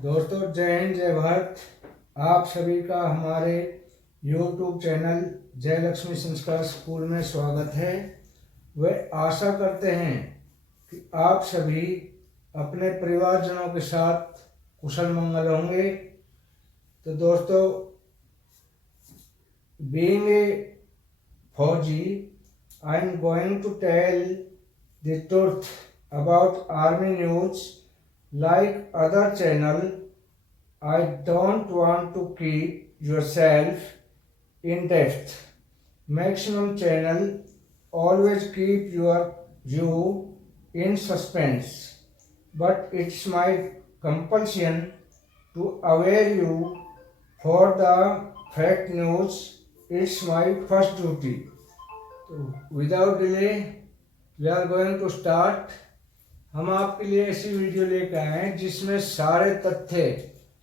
दोस्तों, जय हिंद जय भारत। आप सभी का हमारे YouTube चैनल जय लक्ष्मी संस्कार स्कूल में स्वागत है। वह आशा करते हैं कि आप सभी अपने परिवारजनों के साथ कुशल मंगल होंगे। तो दोस्तों, being a फौजी, I am going to tell the truth about army news. Like other channel, I don't want to keep yourself in depth. Maximum channel always keep you in suspense, but it's my compulsion to aware you for the fact news. It's my first duty. So without delay, we are going to start. हम आपके लिए ऐसी video लेकर आए हैं जिसमें सारे तथ्य,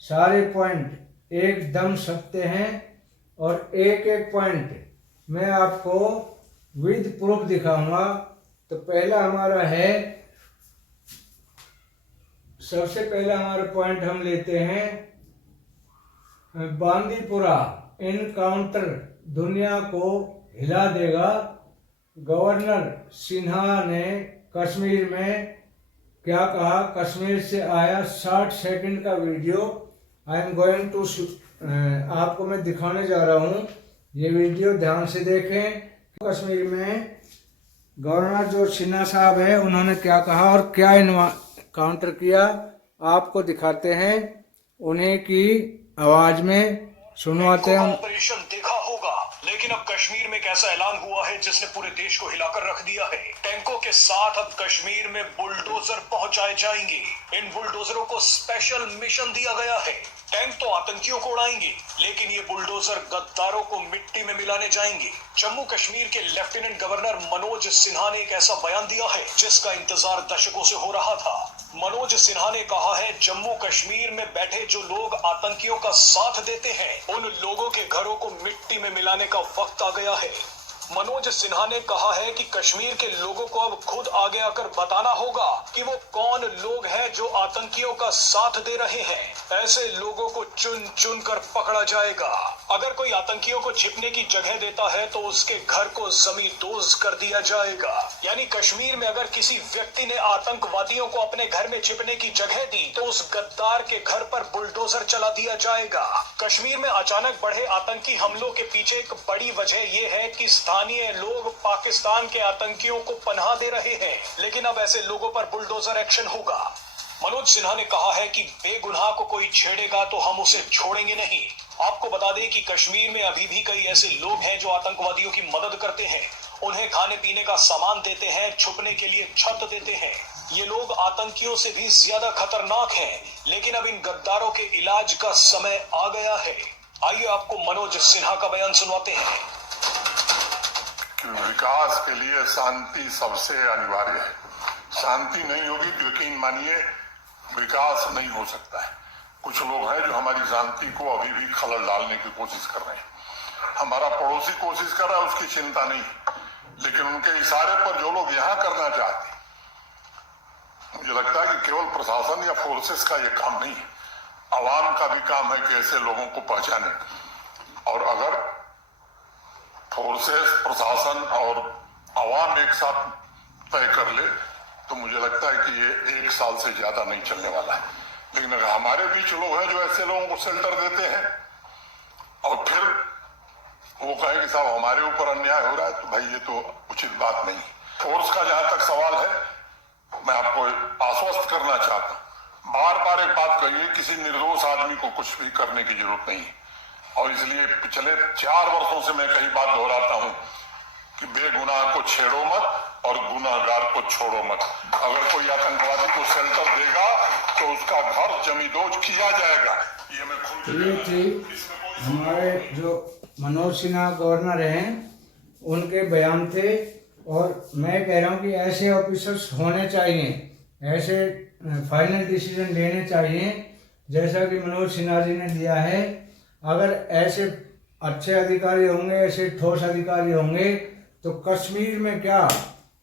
सारे पॉइंट एकदम सत्य हैं और एक एक पॉइंट मैं आपको विद प्रूफ दिखाऊंगा। तो पहला हमारा है, सबसे पहला हमारा पॉइंट हम लेते हैं, बांदीपुरा इनकाउंटर दुनिया को हिला देगा। गवर्नर सिन्हा ने कश्मीर में क्या कहा? कश्मीर से आया 60 सेकंड का video I am going to आपको मैं दिखाने जा रहा हूँ। ये वीडियो ध्यान से देखें। कश्मीर में गवर्नर जो सिन्हा साहब है उन्होंने क्या कहा और क्या काउंटर किया, आपको दिखाते हैं। उन्हीं की आवाज में सुनवाते हैं। ऑपरेशन देखा होगा, लेकिन अब कश्मीर में एक ऐसा ऐलान हुआ है जिसने पूरे देश को हिलाकर रख दिया है। टैंकों के साथ अब कश्मीर में बुलडोजर पहुंचाए जाएंगे। इन बुलडोजरों को स्पेशल मिशन दिया गया है। टैंक तो आतंकियों को उड़ाएंगे, लेकिन ये बुलडोजर गद्दारों को मिट्टी में मिलाने जाएंगे। जम्मू कश्मीर के लेफ्टिनेंट गवर्नर मनोज सिन्हा ने एक ऐसा बयान दिया है जिसका इंतजार दशकों से हो रहा था। मनोज सिन्हा ने कहा है, जम्मू कश्मीर में बैठे जो लोग आतंकियों का साथ देते हैं, उन लोगों के घरों को मिट्टी में मिलाने का वक्त आ गया है। मनोज सिन्हा ने कहा है कि कश्मीर के लोगों को अब खुद आगे आकर बताना होगा कि वो कौन लोग हैं जो आतंकियों का साथ दे रहे हैं। ऐसे लोगों को चुन चुन कर पकड़ा जाएगा। अगर कोई आतंकियों को छिपने की जगह देता है तो उसके घर को जमींदोज कर दिया जाएगा। यानी कश्मीर में अगर किसी व्यक्ति ने आतंकवादियों को अपने घर में छिपने की जगह दी तो उस गद्दार के घर पर बुलडोजर चला दिया जाएगा। कश्मीर में अचानक बढ़े आतंकी हमलों के पीछे एक बड़ी वजह यह है कि स्थानीय लोग पाकिस्तान के आतंकियों को पनाह दे रहे हैं, लेकिन अब ऐसे लोगों पर बुलडोजर एक्शन होगा। मनोज सिन्हा ने कहा है कि बेगुनाह को कोई छेड़ेगा तो हम उसे छोड़ेंगे नहीं। आपको बता दें कि कश्मीर में अभी भी कई ऐसे लोग हैं जो आतंकवादियों की मदद करते हैं, उन्हें खाने पीने का सामान देते हैं, छुपने के लिए छत देते हैं। ये लोग आतंकियों से भी ज्यादा खतरनाक हैं, लेकिन अब इन गद्दारों के इलाज का समय आ गया है। आइए आपको मनोज सिन्हा का बयान सुनवाते हैं। विकास के लिए शांति सबसे अनिवार्य है। शांति नहीं होगी तो यकीन मानिए विकास नहीं हो सकता है। कुछ लोग हैं जो हमारी शांति को अभी भी खलल डालने की कोशिश कर रहे हैं। हमारा पड़ोसी कोशिश कर रहा है, उसकी चिंता नहीं, लेकिन उनके इशारे पर जो लोग यहाँ करना चाहते हैं, मुझे लगता है कि केवल प्रशासन या फोर्सेस का ये काम नहीं है, आवाम का भी काम है कि ऐसे लोगों को पहचाने। और अगर फोर्सेस, प्रशासन और आवाम एक साथ तय कर ले तो मुझे लगता है कि ये 1 साल से ज्यादा नहीं चलने वाला है। लेकिन अगर हमारे बीच लोग हैं जो ऐसे लोगों को शेल्टर देते हैं और फिर वो कहे कि साहब हमारे ऊपर अन्याय हो रहा है, तो भाई ये तो उचित बात नहीं। फोर्स का जहां तक सवाल है, मैं आपको आश्वस्त करना चाहता हूं, बार बार एक बात कहिए, किसी निर्दोष आदमी को कुछ भी करने की जरूरत नहीं है। और इसलिए पिछले 4 वर्षों से मैं कई बार दोहराता हूं कि बेगुनाह को छेड़ो मत और गुनाहगार को छोड़ो मत। अगर कोई आतंकवादी को शेल्टर देगा तो उसका घर जमींदोज किया जाएगा। ये मैं खुद हमारे जो मनोज सिन्हा गवर्नर हैं उनके बयान थे। और मैं कह रहा हूँ कि ऐसे ऑफिसर्स होने चाहिए, ऐसे फाइनल डिसीजन लेने चाहिए जैसा कि मनोज सिन्हा जी ने दिया है। अगर ऐसे अच्छे अधिकारी होंगे, ऐसे ठोस अधिकारी होंगे तो कश्मीर में क्या,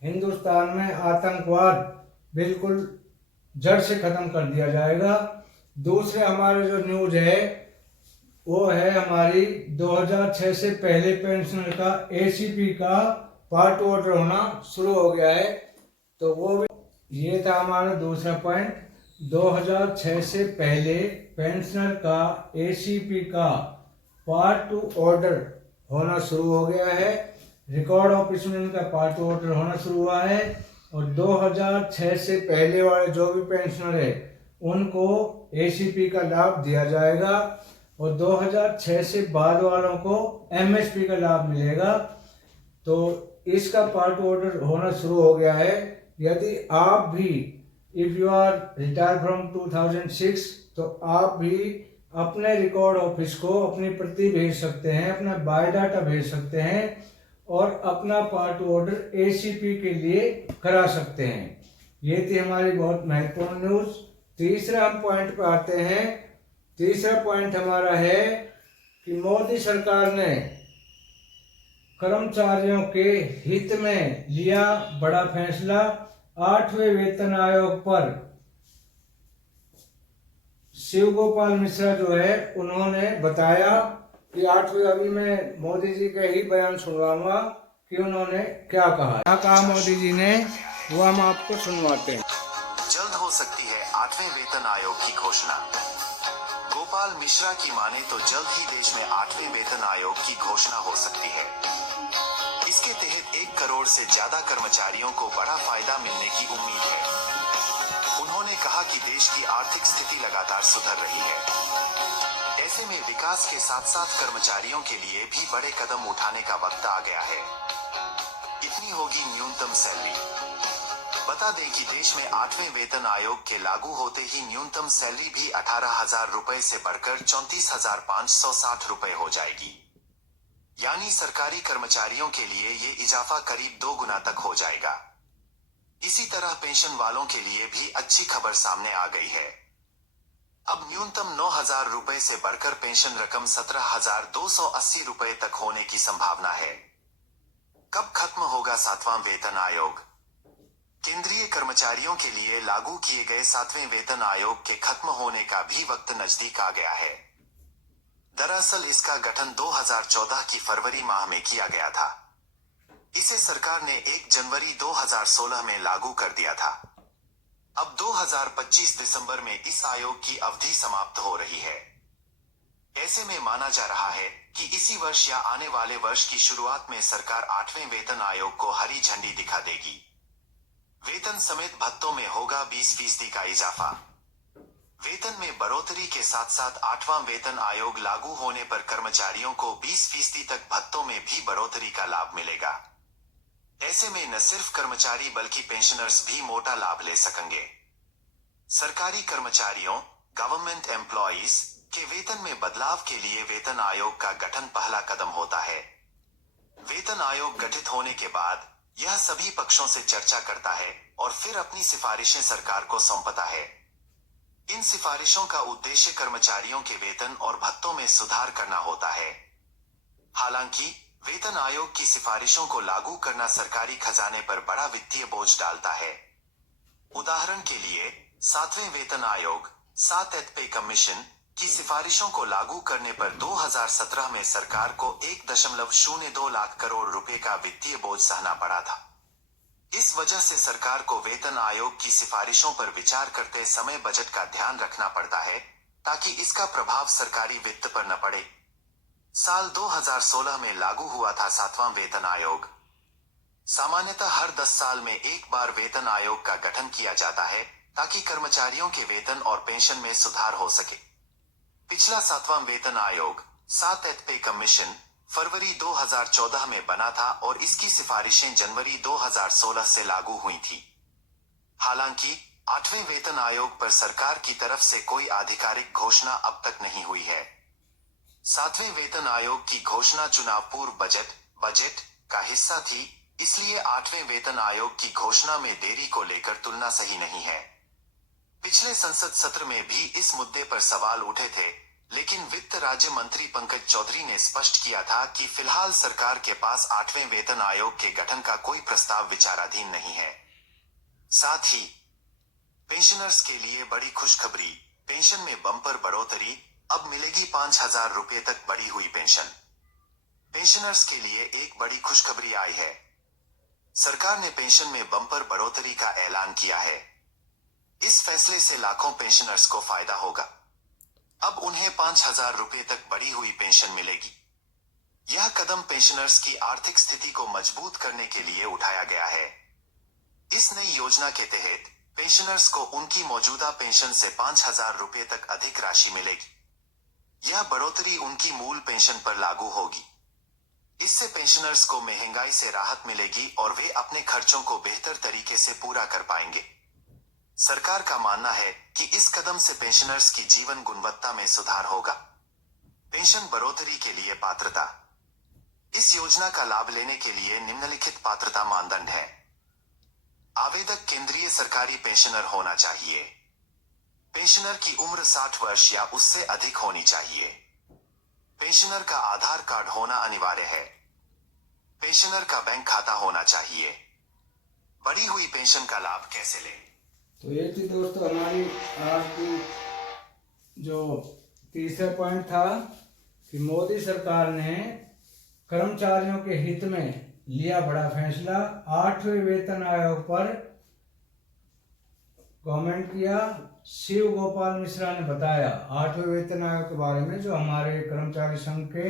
हिंदुस्तान में आतंकवाद बिल्कुल जड़ से खत्म कर दिया जाएगा। दूसरे हमारे जो न्यूज है वो है हमारी 2006 से पहले पेंशनर का एसीपी का पार्ट ऑर्डर होना शुरू हो गया है। तो वो भी, ये था हमारा दूसरा पॉइंट। 2006 से पहले पेंशनर का एसीपी का पार्ट 2 ऑर्डर होना शुरू हो गया है। रिकॉर्ड ऑफिस में इनका पार्ट 2 ऑर्डर होना शुरू हुआ है। और 2006 से पहले वाले जो भी पेंशनर है उनको एसीपी का लाभ दिया जाएगा और 2006 से बाद वालों को एमएसपी का लाभ मिलेगा। तो इसका पार्ट ऑर्डर होना शुरू हो गया है। यदि आप भी if you are retire from 2006 तो आप भी अपने रिकॉर्ड ऑफिस को अपनी प्रति भेज सकते हैं, अपना बायोडाटा भेज सकते हैं और अपना पार्ट ऑर्डर एसीपी के लिए करा सकते हैं। ये थी हमारी बहुत महत्वपूर्ण न्यूज। तीसरा हम पॉइंट पर आते हैं। तीसरा पॉइंट हमारा है कि मोदी सरकार ने कर्मचारियों के हित में लिया बड़ा फैसला। 8वें वेतन आयोग पर शिव गोपाल मिश्रा जो है उन्होंने बताया कि 8वें, अभी मैं मोदी जी का ही बयान सुनवाऊंगा कि उन्होंने क्या कहा मोदी जी ने, वो हम आपको सुनवाते हैं। जल्द हो सकती है 8वें वेतन आयोग की घोषणा। गोपाल मिश्रा की माने तो जल्द ही देश में 8वें वेतन आयोग की घोषणा हो सकती है। इसके तहत 1 करोड़ से ज्यादा कर्मचारियों को बड़ा फायदा मिलने की उम्मीद है। उन्होंने कहा कि देश की आर्थिक स्थिति लगातार सुधर रही है। ऐसे में विकास के साथ साथ कर्मचारियों के लिए भी बड़े कदम उठाने का वक्त आ गया है। इतनी होगी न्यूनतम सैलरी। बता दें कि देश में 8वें वेतन आयोग के लागू होते ही न्यूनतम सैलरी भी 18,000 रुपए से बढ़कर 34,560 रुपए हो जाएगी। यानी सरकारी कर्मचारियों के लिए ये इजाफा करीब 2 गुना तक हो जाएगा। इसी तरह पेंशन वालों के लिए भी अच्छी खबर सामने आ गई है। अब न्यूनतम 9,000 रुपए से बढ़कर पेंशन रकम 17,280 रुपए तक होने की संभावना है। कब खत्म होगा 7वां वेतन आयोग? केंद्रीय कर्मचारियों के लिए लागू किए गए 7वें वेतन आयोग के खत्म होने का भी वक्त नजदीक आ गया है। दरअसल इसका गठन 2014 की फरवरी माह में किया गया था। इसे सरकार ने 1 जनवरी 2016 में लागू कर दिया था। अब 2025 दिसंबर में इस आयोग की अवधि समाप्त हो रही है। ऐसे में माना जा रहा है कि इसी वर्ष या आने वाले वर्ष की शुरुआत में सरकार 8वें वेतन आयोग को हरी झंडी दिखा देगी। वेतन समेत भत्तों में होगा 20% का इजाफा। वेतन में बढ़ोतरी के साथ साथ 8वां वेतन आयोग लागू होने पर कर्मचारियों को 20% तक भत्तों में भी बढ़ोतरी का लाभ मिलेगा। ऐसे में न सिर्फ कर्मचारी बल्कि पेंशनर्स भी मोटा लाभ ले सकेंगे। सरकारी कर्मचारियों, गवर्नमेंट एम्प्लॉइज के वेतन में बदलाव के लिए वेतन आयोग का गठन पहला कदम होता है। वेतन आयोग गठित होने के बाद यह सभी पक्षों से चर्चा करता है और फिर अपनी सिफारिशें सरकार को सौंपता है। इन सिफारिशों का उद्देश्य कर्मचारियों के वेतन और भत्तों में सुधार करना होता है। हालांकि वेतन आयोग की सिफारिशों को लागू करना सरकारी खजाने पर बड़ा वित्तीय बोझ डालता है। उदाहरण के लिए 7वें वेतन आयोग 7th पे कमीशन की सिफारिशों को लागू करने पर 2017 में सरकार को 1.02 लाख करोड़ रुपए का वित्तीय बोझ सहना पड़ा था। इस वजह से सरकार को वेतन आयोग की सिफारिशों पर विचार करते समय बजट का ध्यान रखना पड़ता है ताकि इसका प्रभाव सरकारी वित्त पर न पड़े। साल 2016 में लागू हुआ था 7वां वेतन आयोग। सामान्यतः हर 10 साल में एक बार वेतन आयोग का गठन किया जाता है ताकि कर्मचारियों के वेतन और पेंशन में सुधार हो सके। पिछला 7वां वेतन आयोग 7th पे कमीशन फरवरी 2014 में बना था और इसकी सिफारिशें जनवरी 2016 से लागू हुई थी। हालांकि 8वें वेतन आयोग पर सरकार की तरफ से कोई आधिकारिक घोषणा अब तक नहीं हुई है। 7वें वेतन आयोग की घोषणा चुनाव पूर्व बजट का हिस्सा थी, इसलिए 8वें वेतन आयोग की घोषणा में देरी को लेकर तुलना सही नहीं है। पिछले संसद सत्र में भी इस मुद्दे पर सवाल उठे थे, लेकिन वित्त राज्य मंत्री पंकज चौधरी ने स्पष्ट किया था कि फिलहाल सरकार के पास 8वें वेतन आयोग के गठन का कोई प्रस्ताव विचाराधीन नहीं है। साथ ही पेंशनर्स के लिए बड़ी खुशखबरी, पेंशन में बम्पर बढ़ोतरी, अब मिलेगी 5,000 रुपए तक बढ़ी हुई पेंशन। पेंशनर्स के लिए एक बड़ी खुशखबरी आई है। सरकार ने पेंशन में बम्पर बढ़ोतरी का ऐलान किया है। इस फैसले से लाखों पेंशनर्स को फायदा होगा। अब उन्हें 5,000 रुपए तक बढ़ी हुई पेंशन मिलेगी। यह कदम पेंशनर्स की आर्थिक स्थिति को मजबूत करने के लिए उठाया गया है। इस नई योजना के तहत पेंशनर्स को उनकी मौजूदा पेंशन से 5,000 रुपए तक अधिक राशि मिलेगी। यह बढ़ोतरी उनकी मूल पेंशन पर लागू होगी। इससे पेंशनर्स को महंगाई से राहत मिलेगी और वे अपने खर्चों को बेहतर तरीके से पूरा कर पाएंगे। सरकार का मानना है कि इस कदम से पेंशनर्स की जीवन गुणवत्ता में सुधार होगा। पेंशन बढ़ोतरी के लिए पात्रता। इस योजना का लाभ लेने के लिए निम्नलिखित पात्रता मानदंड है। आवेदक केंद्रीय सरकारी पेंशनर होना चाहिए। पेंशनर की उम्र 60 वर्ष या उससे अधिक होनी चाहिए। पेंशनर का आधार कार्ड होना अनिवार्य है। पेंशनर का बैंक खाता होना चाहिए। बढ़ी हुई पेंशन का लाभ कैसे लें? तो ये थी दोस्तों हमारी आज की जो तीसरा पॉइंट था कि मोदी सरकार ने कर्मचारियों के हित में लिया बड़ा फैसला। 8वें वेतन आयोग पर कमेंट किया। शिव गोपाल मिश्रा ने बताया 8वें वेतन आयोग के बारे में, जो हमारे कर्मचारी संघ के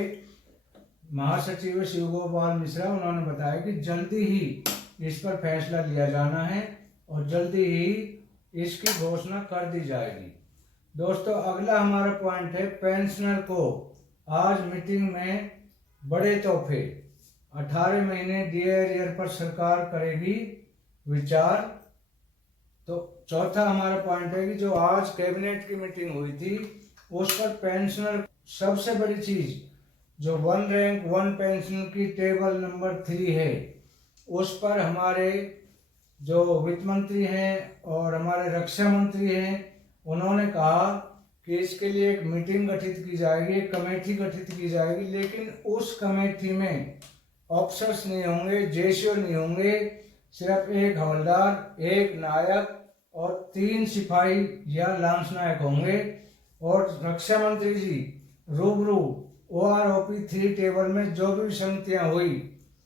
महासचिव शिव गोपाल मिश्रा, उन्होंने बताया कि जल्दी ही इस पर फैसला लिया जाना है और जल्दी ही इसकी घोषणा कर दी जाएगी। दोस्तों अगला हमारा पॉइंट है पेंशनर को आज मीटिंग में बड़े तोहफे। 18 महीने DAR पर सरकार करेगी विचार। तो चौथा हमारा पॉइंट है कि जो आज कैबिनेट की मीटिंग हुई थी उस पर पेंशनर सबसे बड़ी चीज जो 1 रैंक 1 पेंशन की टेबल नंबर 3 है, उस पर हमारे जो वित्त मंत्री हैं और हमारे रक्षा मंत्री हैं, उन्होंने कहा कि इसके लिए एक मीटिंग गठित की जाएगी, एक कमेटी गठित की जाएगी, लेकिन उस कमेटी में ऑफिसर्स नहीं होंगे, जेसीओ नहीं होंगे, सिर्फ एक हवलदार, एक नायक और 3 सिपाही या लांस नायक होंगे। और रक्षा मंत्री जी रूबरू OROP 3 टेबल में जो भी विसंगतियां हुई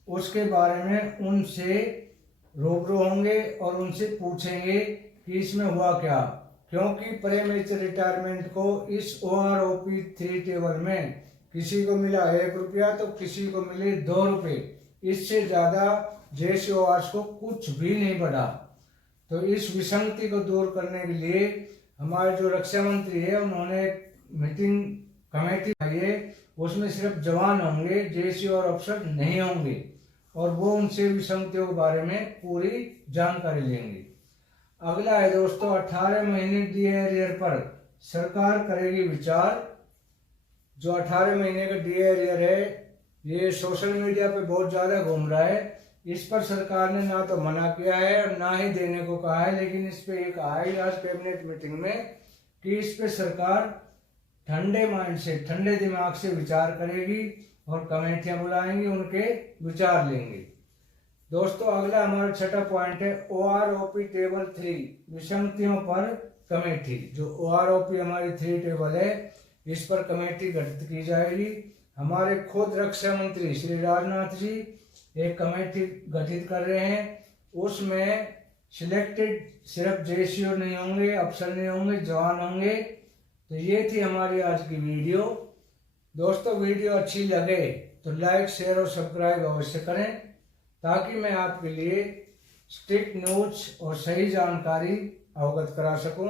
उसके बारे में उनसे रूबरू होंगे और उनसे पूछेंगे कि इसमें हुआ क्या, क्योंकि प्रीमेच्योर रिटायरमेंट को इस OROP 3 टेबल में किसी को मिला 1 रुपया तो किसी को मिले 2 रुपये, इससे ज़्यादा JCORs को कुछ भी नहीं बढ़ा। तो इस विसंगति को दूर करने के लिए हमारे जो रक्षा मंत्री है उन्होंने मीटिंग कमेटी बनाई है, उसमें सिर्फ जवान होंगे, JCO और अफसर नहीं होंगे और वो उनसे विसंगतियों के बारे में पूरी जानकारी लेंगे। अगला है दोस्तों 18 महीने DAR पर सरकार करेगी विचार। जो 18 महीने का DAR है ये सोशल मीडिया पे बहुत ज़्यादा घूम रहा है। इस पर सरकार ने ना तो मना किया है और ना ही देने को कहा है, लेकिन इस पे एक आई आज कैबिनेट मीटिंग में कि इस पे सरकार ठंडे माइंड से, ठंडे दिमाग से विचार करेगी और कमेटियां बुलाएंगी, उनके विचार लेंगे। दोस्तों अगला हमारा छठा पॉइंट है OROP टेबल 3 विसंगतियों पर कमेटी। जो OROP हमारी 3 टेबल है इस पर कमेटी गठित की जाएगी। हमारे खुद रक्षा मंत्री श्री राजनाथ जी एक कमेटी गठित कर रहे हैं, उसमें सिलेक्टेड सिर्फ JCO नहीं होंगे, अफसर नहीं होंगे, जवान होंगे। तो ये थी हमारी आज की वीडियो। दोस्तों वीडियो अच्छी लगे तो लाइक, शेयर और सब्सक्राइब अवश्य करें ताकि मैं आपके लिए स्ट्रिक्ट न्यूज और सही जानकारी अवगत करा सकूं।